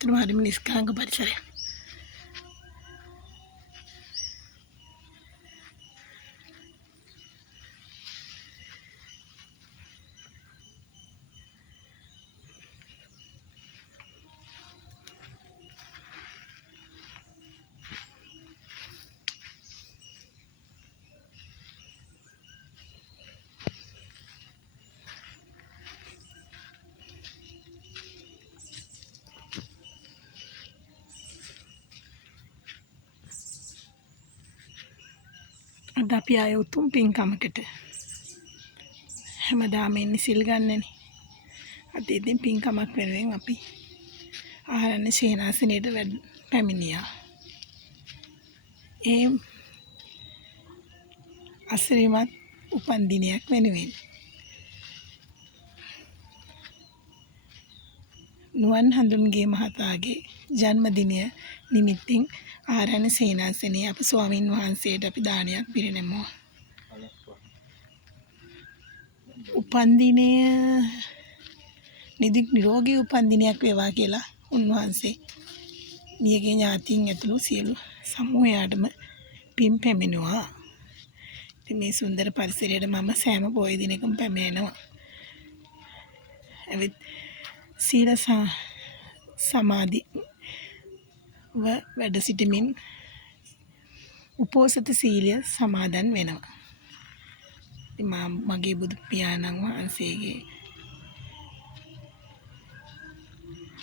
ඇත්තටම හරිම නිස්කලංක පරිසරයක්. අද අපි ආයේ උතුම් පින්කමකට. හැමදාම එන්නේ සිල් ගන්නනේ. අද ඉතින් පින්කමක් වෙනුවෙන් අපි ආරණ්‍ය සේනාසනයට පැමිණියා. ඒ අසිරිමත් උපන් දිනයක් වෙනුවෙන්. නුවන් හඳුන්ගේ මහතාගේ ජන්මදිනය නිමිත්තෙන් ආරණ්‍ය සේනාසනයේ අප ස්වාමින් වහන්සේට අපි දානයක් පිරිනැමුවා. උපන්දිනය නිරෝගී උපන්දිනයක් වේවා කියලා උන්වහන්සේ මියගේ ඥාතීන් ඇතුළු සියලු සමූහයාටම පින් පැමිණුවා. ඉතින් මේ සුන්දර පරිසරයට මම සෑම පොය දිනකම පැමිණෙනවා. ඇවිත් සීල සමාධි වැඩ සිටමින් උපෝසත සීලය සමාදන් වෙනවා. ඉතින් මගේ බුදු පියාණන් වහන්සේගේ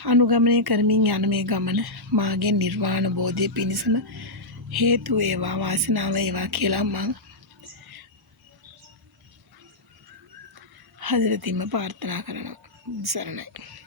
අනුගමනය කරමින් යන මේ ගමන මාගේ නිර්වාණ බෝධිය පිණිසම හේතු වේවා වාසනාව වේවා කියලා මම හදවතින්ම ප්‍රාර්ථනා කරනවා. සරණයි.